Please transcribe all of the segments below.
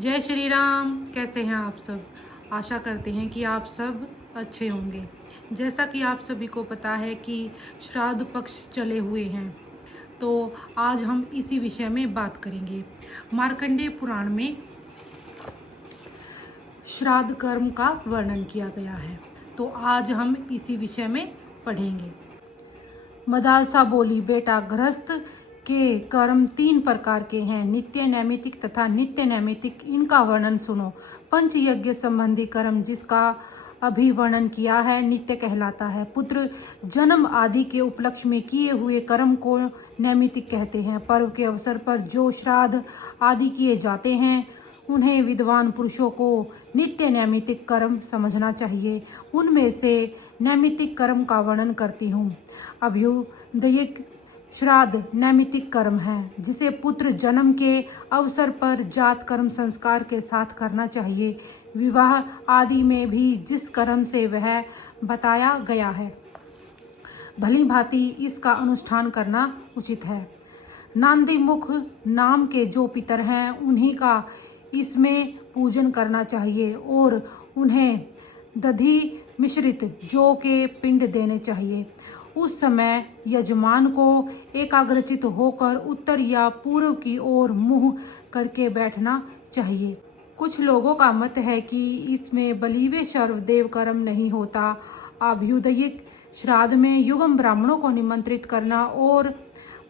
जय श्री राम। कैसे हैं आप सब? आशा करते हैं कि आप सब अच्छे होंगे। जैसा कि आप सभी को पता है कि श्राद्ध पक्ष चले हुए हैं, तो आज हम इसी विषय में बात करेंगे। मार्कंडेय पुराण में श्राद्ध कर्म का वर्णन किया गया है, तो आज हम इसी विषय में पढ़ेंगे। मदालसा बोली, बेटा, गृहस्थ के कर्म 3 प्रकार के हैं, नित्य, नैमित्तिक तथा नित्य नैमित्तिक। इनका वर्णन सुनो। पंच यज्ञ संबंधी कर्म जिसका अभी वर्णन किया है नित्य कहलाता है। पुत्र जन्म आदि के उपलक्ष्य में किए हुए कर्म को नैमित्तिक कहते हैं। पर्व के अवसर पर जो श्राद्ध आदि किए जाते हैं उन्हें विद्वान पुरुषों को नित्य नैमित्तिक कर्म समझना चाहिए। उनमें से नैमित्तिक कर्म का वर्णन करती हूँ। अभ्युदयिक श्राद्ध नैमित्तिक कर्म है, जिसे पुत्र जन्म के अवसर पर जात कर्म संस्कार के साथ करना चाहिए। विवाह आदि में भी जिस कर्म से वह बताया गया है, भली भांति इसका अनुष्ठान करना उचित है। नांदीमुख नाम के जो पितर हैं उन्हीं का इसमें पूजन करना चाहिए और उन्हें दधि मिश्रित जौ के पिंड देने चाहिए। उस समय यजमान को एकाग्रचित होकर उत्तर या पूर्व की ओर मुंह करके बैठना चाहिए। कुछ लोगों का मत है कि इसमें बलिवे सर्वदेव कर्म नहीं होता। अभ्युदयिक श्राद्ध में युगम ब्राह्मणों को निमंत्रित करना और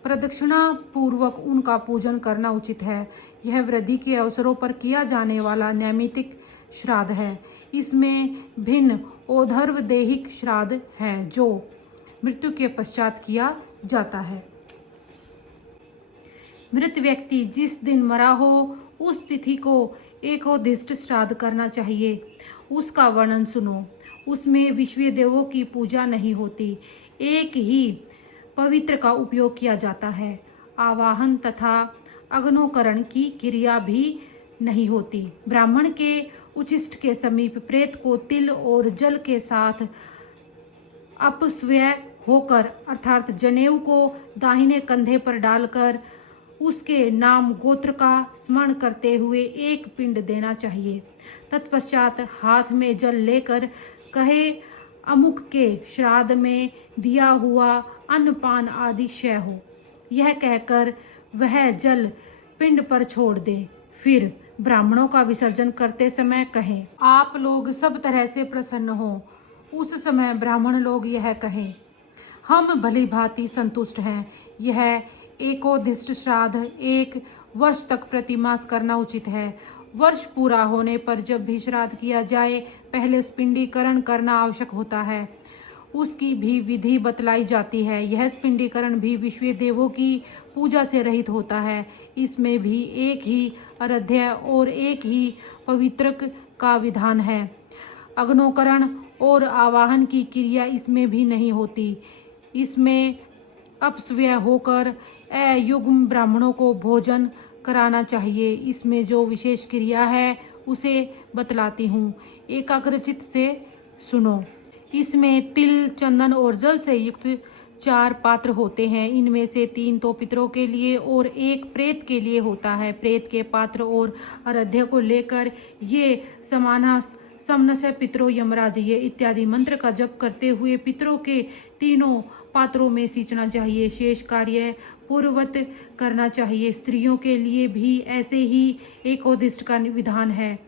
प्रदक्षिणा पूर्वक उनका पूजन करना उचित है। यह वृद्धि के अवसरों पर किया जाने वाला नैमित्तिक श्राद्ध है। इसमें भिन्न औधर्वदेहिक श्राद्ध है जो मृत्यु के पश्चात किया जाता है। मृत व्यक्ति जिस दिन मरा हो उस तिथि को एकोद्दिष्ट श्राद्ध करना चाहिए। उसका वर्णन सुनो। उसमें विश्व देवों की पूजा नहीं होती, एक ही पवित्र का उपयोग किया जाता है। आवाहन तथा अग्नोकरण की क्रिया भी नहीं होती। ब्राह्मण के उच्छिष्ट के समीप प्रेत को तिल और जल के साथ अपस्वय होकर अर्थात जनेऊ को दाहिने कंधे पर डालकर उसके नाम गोत्र का स्मरण करते हुए एक पिंड देना चाहिए। तत्पश्चात हाथ में जल लेकर कहे, अमुक के श्राद्ध में दिया हुआ अन्नपान आदि क्षय हो। यह कहकर वह जल पिंड पर छोड़ दे। फिर ब्राह्मणों का विसर्जन करते समय कहें, आप लोग सब तरह से प्रसन्न हो। उस समय ब्राह्मण लोग यह कहें, हम भली भांति संतुष्ट हैं। यह एकोद्दिष्ट श्राद्ध 1 वर्ष तक प्रतिमास करना उचित है। वर्ष पूरा होने पर जब भी श्राद्ध किया जाए पहले स्पिंडीकरण करना आवश्यक होता है। उसकी भी विधि बतलाई जाती है। यह स्पिंडीकरण भी विश्व देवों की पूजा से रहित होता है। इसमें भी एक ही आराध्य और एक ही पवित्रक का विधान है। अग्नोकरण और आवाहन की क्रिया इसमें भी नहीं होती। इसमें अपस्वय होकर अयुग्म ब्राह्मणों को भोजन कराना चाहिए। इसमें जो विशेष क्रिया है उसे बतलाती हूँ, एकाग्रचित से सुनो। इसमें तिल, चंदन और जल से युक्त 4 पात्र होते हैं। इनमें से 3 तो पितरों के लिए और 1 प्रेत के लिए होता है। प्रेत के पात्र और आराध्य को लेकर ये समानास समनस्य पितरो यमराज ये इत्यादि मंत्र का जप करते हुए पितरों के तीनों पात्रों में सींचना चाहिए। शेष कार्य पूर्ववत करना चाहिए। स्त्रियों के लिए भी ऐसे ही एकोद्दिष्ट का विधान है।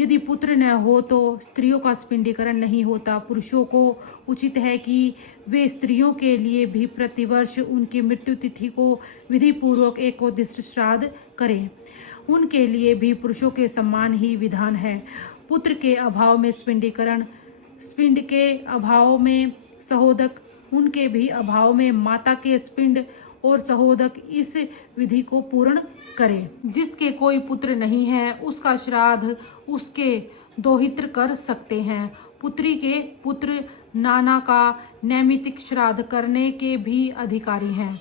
यदि पुत्र न हो तो स्त्रियों का स्पिंडीकरण नहीं होता। पुरुषों को उचित है कि वे स्त्रियों के लिए भी प्रतिवर्ष उनकी मृत्यु तिथि को विधि पूर्वक एकोद्दिष्ट श्राद्ध करें। उनके लिए भी पुरुषों के समान ही विधान है। पुत्र के अभाव में स्पिंडीकरण, स्पिंड के अभाव में सहोदक, उनके भी अभाव में माता के स्पिंड और सहोदक इस विधि को पूर्ण करें। जिसके कोई पुत्र नहीं है उसका श्राद्ध उसके दोहित्र कर सकते हैं। पुत्री के पुत्र नाना का नैमित्तिक श्राद्ध करने के भी अधिकारी हैं।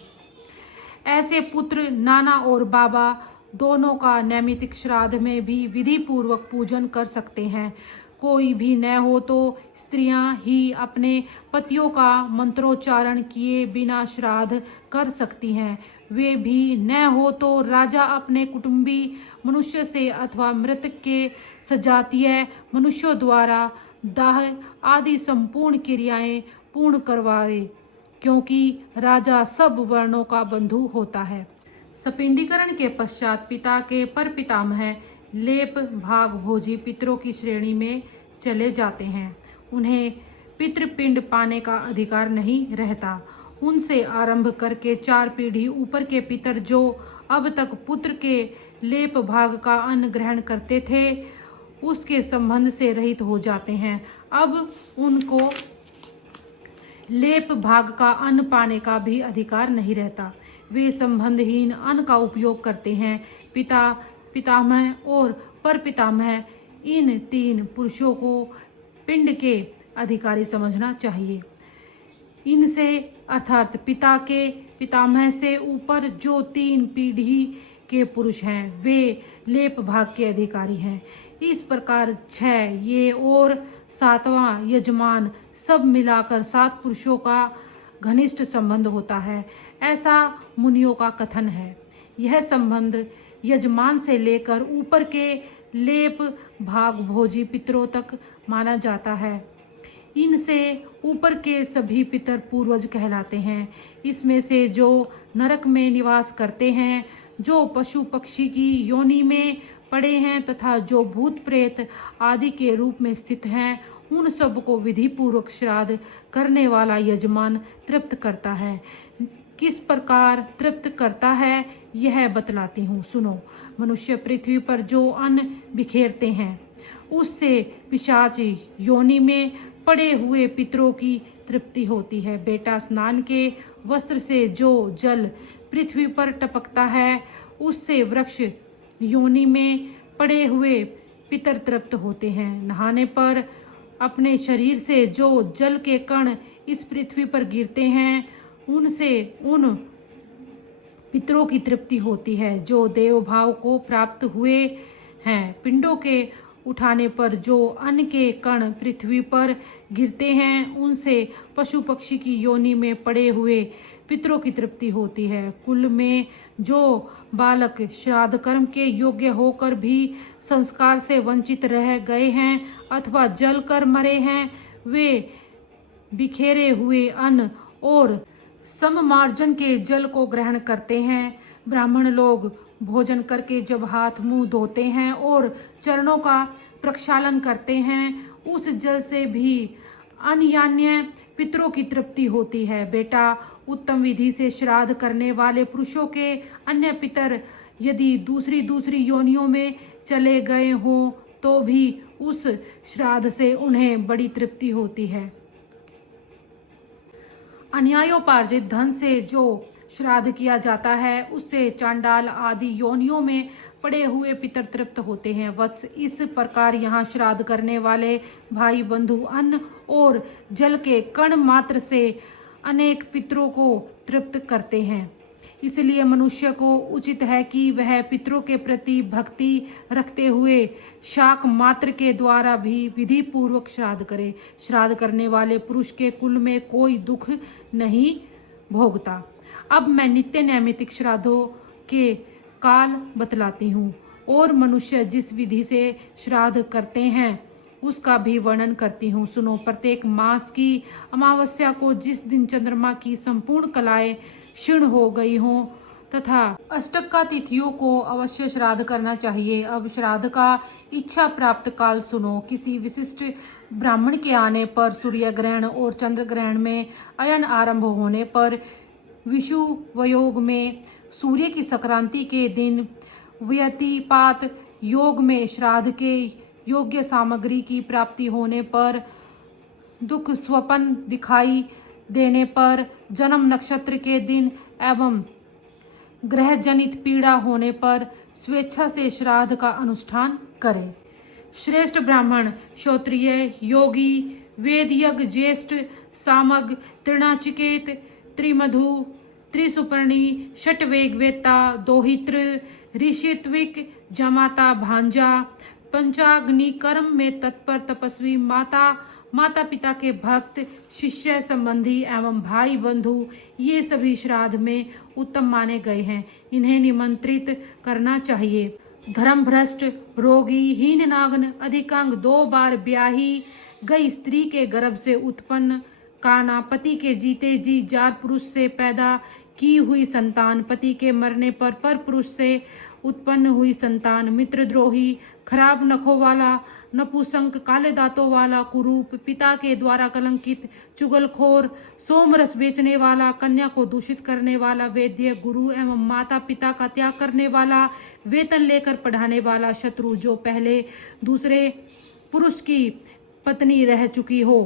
ऐसे पुत्र नाना और बाबा दोनों का नैमित्तिक श्राद्ध में भी विधि पूर्वक पूजन कर सकते हैं। कोई भी न हो तो स्त्रियां ही अपने पतियों का मंत्रोच्चारण किए बिना श्राद्ध कर सकती हैं। वे भी न हो तो राजा अपने कुटुंबी मनुष्य से अथवा मृतक के सजातीय मनुष्यों द्वारा दाह आदि संपूर्ण क्रियाएं पूर्ण करवाए, क्योंकि राजा सब वर्णों का बंधु होता है। सपिंडीकरण के पश्चात पिता के परपितामह लेप भाग भोजी पितरों की श्रेणी में चले जाते हैं। उन्हें पितृपिंड पाने का अधिकार नहीं रहता। उनसे आरंभ करके 4 पीढ़ी ऊपर के पितर जो अब तक पुत्र के लेप भाग का अन्न ग्रहण करते थे, उसके संबंध से रहित हो जाते हैं। अब उनको लेप भाग का अन्न पाने का भी अधिकार नहीं रहता। वे संबंधहीन अन्न का उपयोग करते हैं। पिता, पितामह और परपितामह, इन 3 पुरुषों को पिंड के अधिकारी समझना चाहिए। इनसे अर्थात पिता के पितामह से ऊपर जो 3 पीढ़ी के पुरुष हैं, वे लेप भाग के अधिकारी हैं। इस प्रकार 6 ये और 7वां यजमान, सब मिलाकर 7 पुरुषों का घनिष्ठ संबंध होता है, ऐसा मुनियों का कथन है। यह संबंध यजमान से लेकर ऊपर के लेप भाग भोजी पितरों तक माना जाता है। इनसे ऊपर के सभी पितर पूर्वज कहलाते हैं। इसमें से जो नरक में निवास करते हैं, जो पशु पक्षी की योनि में पड़े हैं तथा जो भूत प्रेत आदि के रूप में स्थित हैं, उन सब को विधि पूर्वक श्राद्ध करने वाला यजमान तृप्त करता है। किस प्रकार तृप्त करता है यह बतलाती हूँ, सुनो। मनुष्य पृथ्वी पर जो अन्न बिखेरते हैं, उससे पिशाच योनि में पड़े हुए पितरों की तृप्ति होती है। बेटा स्नान के वस्त्र से जो जल पृथ्वी पर टपकता है, उससे वृक्ष योनि में पड़े हुए पितर तृप्त होते हैं। नहाने पर अपने शरीर से जो जल के कण इस पृथ्वी पर गिरते हैं, उनसे उन पितरों की तृप्ति होती है जो देव भाव को प्राप्त हुए हैं। पिंडों के उठाने पर जो अन्न के कण पृथ्वी पर गिरते हैं, उनसे पशु पक्षी की योनि में पड़े हुए पितरों की तृप्ति होती है। कुल में जो बालक श्राद्ध कर्म के योग्य होकर भी संस्कार से वंचित रह गए हैं अथवा जल कर मरे हैं, वे बिखेरे हुए अन्न और सममार्जन के जल को ग्रहण करते हैं। ब्राह्मण लोग भोजन करके जब हाथ मुंह धोते हैं और चरणों का प्रक्षालन करते हैं, उस जल से भी अन्यान्य पितरों की तृप्ति होती है। बेटा, उत्तम विधि से श्राद्ध करने वाले पुरुषों के अन्य पितर यदि दूसरी योनियों में चले गए हों, तो भी उस श्राद्ध से उन्हें बड़ी तृप्ति होती है। अन्यायोपार्जित धन से जो श्राद्ध किया जाता है, उससे चांडाल आदि योनियों में पड़े हुए पितर तृप्त होते हैं। वत्स, इस प्रकार यहाँ श्राद्ध करने वाले भाई बंधु अन्न और जल के कण मात्र से अनेक पितरों को तृप्त करते हैं। इसलिए मनुष्य को उचित है कि वह पितरों के प्रति भक्ति रखते हुए शाक मात्र के द्वारा भी विधि पूर्वक श्राद्ध करे। श्राद्ध करने वाले पुरुष के कुल में कोई दुख नहीं भोगता। अब मैं नित्य नैमित्तिक श्राद्धों के काल बतलाती हूँ और मनुष्य जिस विधि से श्राद्ध करते हैं उसका भी वर्णन करती हूँ, सुनो। प्रत्येक मास की अमावस्या को जिस दिन चंद्रमा की संपूर्ण कलाएं क्षीण हो गई हों तथा अष्टक का तिथियों को अवश्य श्राद्ध करना चाहिए। अब श्राद्ध का इच्छा प्राप्त काल सुनो। किसी विशिष्ट ब्राह्मण के आने पर सूर्य ग्रहण और चंद्र ग्रहण में अयन आरंभ होने पर विषुवयोग में सूर्य की संक्रांति के दिन व्यतिपात योग में श्राद्ध के योग्य सामग्री की प्राप्ति होने पर दुख स्वपन दिखाई देने पर जन्म नक्षत्र के दिन एवं ग्रह जनित पीड़ा होने पर स्वेच्छा से श्राद्ध का अनुष्ठान करें। श्रेष्ठ ब्राह्मण, क्षत्रिय, योगी, वेद यज्ञ, ज्येष्ठ, सामग, तृणाचिकेत, त्रिमधु, त्रिसुपर्णी, षटवेगवेता, दोहित्र, ऋषित्विक, जमाता, भांजा, पंचाग्नि कर्म में तत्पर तपस्वी, माता पिता के भक्त, शिष्य संबंधी एवं भाई बंधु, ये सभी श्राद्ध में उत्तम माने गए हैं। इन्हें निमंत्रित करना चाहिए। धर्म भ्रष्ट रोगी हीन नागन अधिकांग 2 बार ब्याही गई स्त्री के गर्भ से उत्पन्न काना पति के जीते जी जार पुरुष से पैदा की हुई संतान पति के मरने पर पुरुष से उत्पन्न हुई संतान मित्रद्रोही खराब नखों वाला नपुंसक काले दांतों वाला कुरूप पिता के द्वारा कलंकित चुगलखोर सोमरस बेचने वाला कन्या को दूषित करने वाला वैद्य गुरु एवं माता पिता का त्याग करने वाला वेतन लेकर पढ़ाने वाला शत्रु जो पहले दूसरे पुरुष की पत्नी रह चुकी हो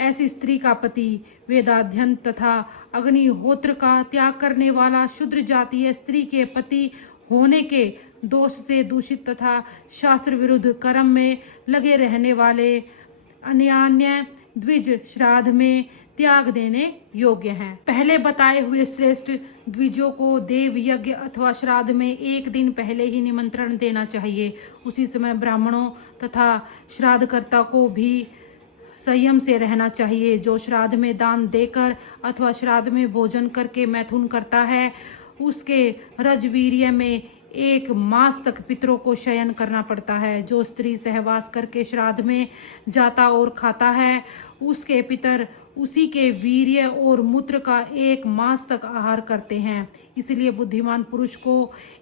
ऐसी स्त्री का पति वेदाध्ययन तथा अग्निहोत्र का त्याग करने वाला शूद्र जातीय स्त्री के पति होने के दोष से दूषित तथा शास्त्र विरुद्ध कर्म में लगे रहने वाले अन्यान्य द्विज श्राद्ध में त्याग देने योग्य हैं। पहले बताए हुए श्रेष्ठ द्विजों को देव यज्ञ अथवा श्राद्ध में 1 दिन पहले ही निमंत्रण देना चाहिए। उसी समय ब्राह्मणों तथा श्राद्धकर्ता को भी संयम से रहना चाहिए। जो श्राद्ध में दान देकर अथवा श्राद्ध में भोजन करके मैथुन करता है उसके रजवीर्य में 1 मास तक पितरों को शयन करना पड़ता है। जो स्त्री सहवास करके श्राद्ध में जाता और खाता है उसके पितर उसी के वीर्य और मूत्र का 1 मास तक आहार करते हैं। इसलिए बुद्धिमान पुरुष को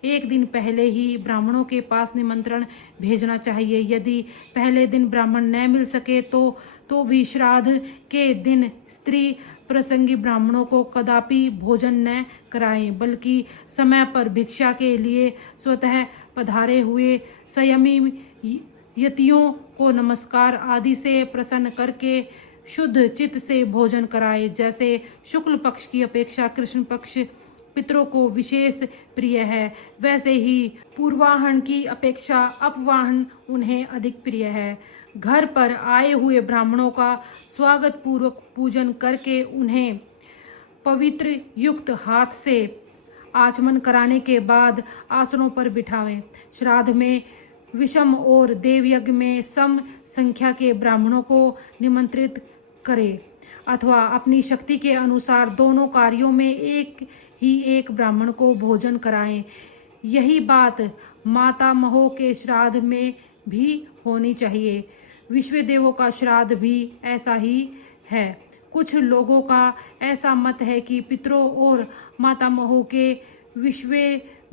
1 दिन पहले ही ब्राह्मणों के पास निमंत्रण भेजना चाहिए। यदि पहले दिन ब्राह्मण न मिल सके तो भी श्राद्ध के दिन स्त्री प्रसंगी ब्राह्मणों को कदापि भोजन न कराएं, बल्कि समय पर भिक्षा के लिए स्वतः पधारे हुए संयमी यतियों को नमस्कार आदि से प्रसन्न करके शुद्ध चित्त से भोजन कराए। जैसे शुक्ल पक्ष की अपेक्षा कृष्ण पक्ष पितरों को विशेष प्रिय है वैसे ही पूर्वाहन की अपेक्षा अपवाहन उन्हें अधिक प्रिय है। घर पर आए हुए ब्राह्मणों का स्वागत पूर्वक पूजन करके उन्हें पवित्र युक्त हाथ से आचमन कराने के बाद आसनों पर बिठावें। श्राद्ध में विषम और देवयज्ञ में सम संख्या के ब्राह्मणों को निमंत्रित करें अथवा अपनी शक्ति के अनुसार दोनों कार्यों में एक ब्राह्मण को भोजन कराएं। यही बात माता महों के श्राद्ध में भी होनी चाहिए। विश्व देवों का श्राद्ध भी ऐसा ही है। कुछ लोगों का ऐसा मत है कि पितरों और मातामहों के विश्व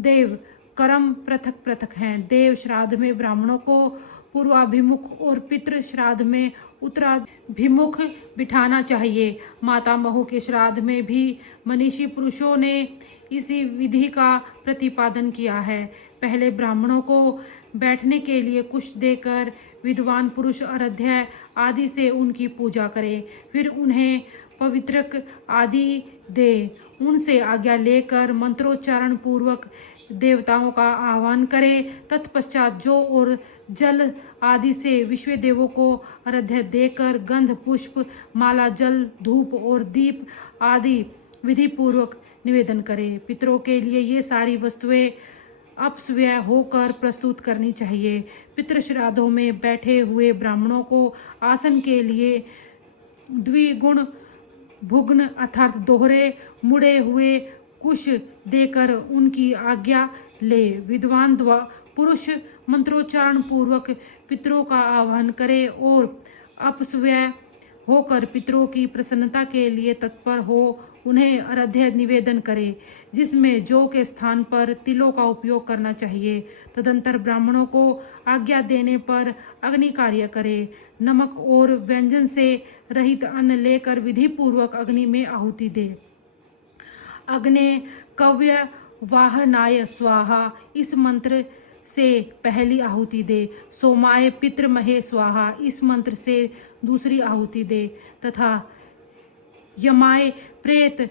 देव कर्म पृथक पृथक हैं। देव श्राद्ध में ब्राह्मणों को पूर्वाभिमुख और पितृ श्राद्ध में उत्तराभिमुख बिठाना चाहिए। मातामहों के श्राद्ध में भी मनीषी पुरुषों ने इसी विधि का प्रतिपादन किया है। पहले ब्राह्मणों को बैठने के लिए कुछ देकर विद्वान पुरुष अर्घ्य आदि से उनकी पूजा करे, फिर उन्हें पवित्रक आदि दे। उनसे आज्ञा लेकर मंत्रोच्चारण पूर्वक देवताओं का आह्वान करे। तत्पश्चात जौ और जल आदि से विश्व देवों को अर्घ्य देकर गंध पुष्प माला जल धूप और दीप आदि विधि पूर्वक निवेदन करे। पितरों के लिए ये सारी वस्तुएं अपव्यय होकर प्रस्तुत करनी चाहिए। पितृ श्राद्धों में बैठे हुए ब्राह्मणों को आसन के लिए द्विगुण भुग्न अर्थात दोहरे मुड़े हुए कुश देकर उनकी आज्ञा ले। विद्वान पुरुष मंत्रोच्चारण पूर्वक पितरों का आह्वान करे और अपव्यय होकर पितरों की प्रसन्नता के लिए तत्पर हो उन्हें अर्घ्य निवेदन करे, जिसमें जौ के स्थान पर तिलों का उपयोग करना चाहिए। तदंतर ब्राह्मणों को आज्ञा देने पर अग्नि कार्य करे। नमक और व्यंजन से रहित अन्न लेकर विधि पूर्वक अग्नि में आहुति दे। अग्ने कव्य वाहनाय स्वाहा इस मंत्र से पहली आहुति दे। सोमाय पितृमहे स्वाहा इस मंत्र से दूसरी आहुति दे तथा यमाय प्रेत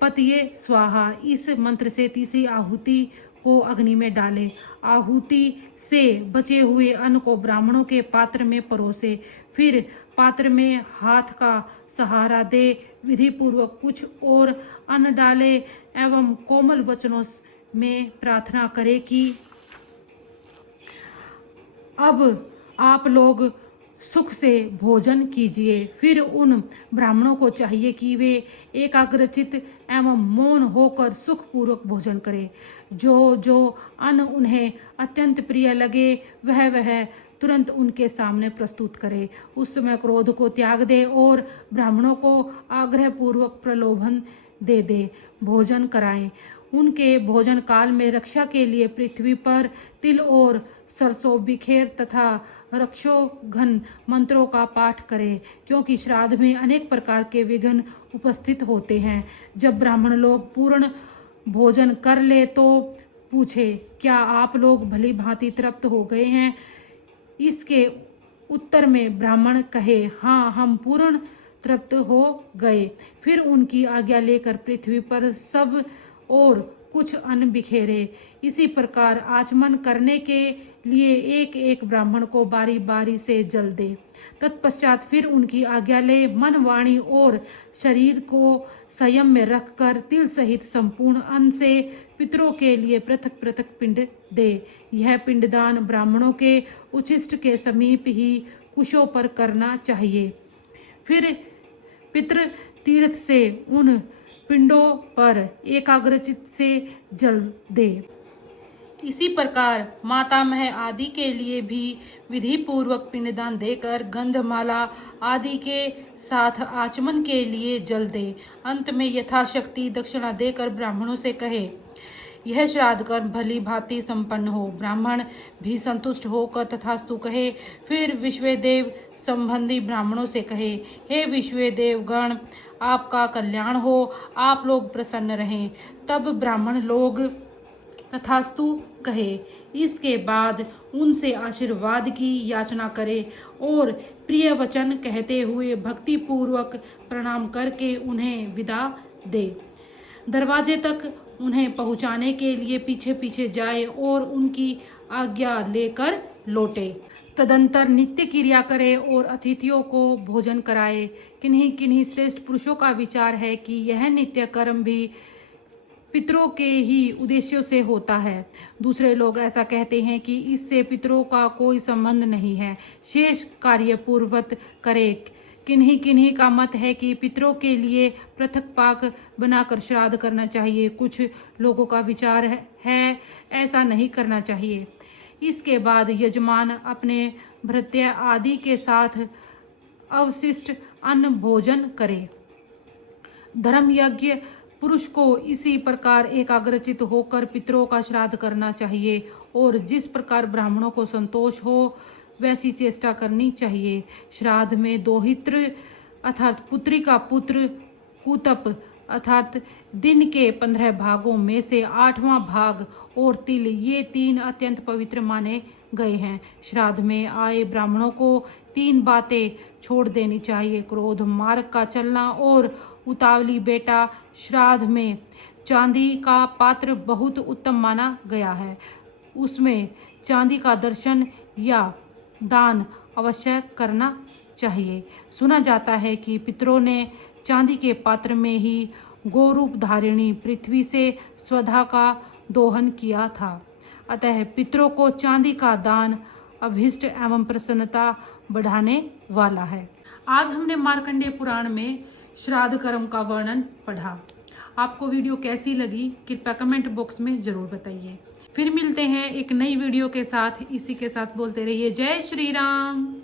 पतिये स्वाहा इस मंत्र से तीसरी आहुति को अग्नि में डाले। आहुति से बचे हुए अन्न को ब्राह्मणों के पात्र में परोसे, फिर पात्र में हाथ का सहारा दे, विधि पूर्वक कुछ और अन्न डाले एवं कोमल वचनों में प्रार्थना करे कि अब आप लोग सुख से भोजन कीजिए। फिर उन ब्राह्मणों को चाहिए कि वे एकाग्रचित एवं मौन होकर सुखपूर्वक भोजन करे। जो जो अन्न उन्हें अत्यंत प्रिय लगे वह तुरंत उनके सामने प्रस्तुत करे। उस समय क्रोध को त्याग दे और ब्राह्मणों को आग्रह पूर्वक प्रलोभन दे भोजन कराएं। उनके भोजन काल में रक्षा के लिए पृथ्वी पर तिल और सरसों बिखेर तथा रक्षोघन मंत्रों का पाठ करें, क्योंकि श्राद्ध में अनेक प्रकार के विघ्न उपस्थित होते हैं। जब ब्राह्मण लोग पूर्ण भोजन कर ले तो पूछे, क्या आप लोग भली भांति तृप्त हो गए हैं? इसके उत्तर में ब्राह्मण कहे, हाँ, हम पूर्ण तृप्त हो गए। फिर उनकी आज्ञा लेकर पृथ्वी पर सब और कुछ अन्न बिखेरे। इसी प्रकार आचमन करने के लिए एक एक ब्राह्मण को बारी बारी से जल दे। तत्पश्चात फिर उनकी आज्ञा ले मन, वाणी और शरीर को संयम में रखकर तिल सहित संपूर्ण अन्न से पितरों के लिए पृथक पृथक पिंड दे। यह पिंडदान ब्राह्मणों के उच्छिष्ट के समीप ही कुशों पर करना चाहिए। फिर पितृ तीर्थ से उन पिंडों पर एकाग्रचित से जल दे। इसी प्रकार मातामह आदि के लिए भी विधि पूर्वक पिंडदान देकर गंधमाला आदि के साथ आचमन के लिए जल दे। अंत में यथाशक्ति दक्षिणा देकर ब्राह्मणों से कहे, यह श्राद्ध कर्म भली भांति संपन्न हो। ब्राह्मण भी संतुष्ट होकर तथास्तु कहे। फिर विश्वदेव संबंधी ब्राह्मणों से कहे, हे विश्वदेव गण, आपका कल्याण हो, आप लोग प्रसन्न रहें। तब ब्राह्मण लोग तथास्तु कहे। इसके बाद उनसे आशीर्वाद की याचना करे और प्रिय वचन कहते हुए भक्ति पूर्वक प्रणाम करके उन्हें विदा दे। दरवाजे तक उन्हें पहुंचाने के लिए पीछे पीछे जाए और उनकी आज्ञा लेकर लौटे। तदंतर नित्य क्रिया करे और अतिथियों को भोजन कराए। किन्हीं किन्हीं श्रेष्ठ पुरुषों का विचार है कि यह नित्य कर्म भी पितरों के ही उद्देश्यों से होता है। दूसरे लोग ऐसा कहते हैं कि इससे पितरों का कोई संबंध नहीं है, शेष कार्य पूर्वत करे। किन्हीं किन्हीं का मत है कि पितरों के लिए पृथक पाक बनाकर श्राद्ध करना चाहिए। कुछ लोगों का विचार है ऐसा नहीं करना चाहिए। इसके बाद यजमान अपने भृत्य आदि के साथ अवशिष्ट अन्न भोजन करे। धर्म यज्ञ पुरुष को इसी प्रकार एकाग्रचित होकर पितरों का श्राद्ध करना चाहिए और जिस प्रकार ब्राह्मणों को संतोष हो वैसी चेष्टा करनी चाहिए। श्राद्ध में दोहित्र अर्थात पुत्री का पुत्र, कुतप अर्थात दिन के 15 भागों में से 8वां भाग और तिल, ये 3 अत्यंत पवित्र माने गए हैं। श्राद्ध में आए ब्राह्मणों को 3 बातें छोड़ देनी चाहिए: क्रोध मार्ग का चलना और उतावली बेटा। श्राद्ध में चांदी का पात्र बहुत उत्तम माना गया है। उसमें चांदी का दर्शन या दान अवश्य करना चाहिए। सुना जाता है कि पितरों ने चांदी के पात्र में ही गोरूप धारिणी पृथ्वी से स्वधा का दोहन किया था। अतः पितरों को चांदी का दान अभिष्ट एवं प्रसन्नता बढ़ाने वाला है। आज हमने मार्कंडेय पुराण में श्राद्ध कर्म का वर्णन पढ़ा। आपको वीडियो कैसी लगी कृपया कमेंट बॉक्स में जरूर बताइए। फिर मिलते हैं एक नई वीडियो के साथ। इसी के साथ बोलते रहिए जय श्री राम।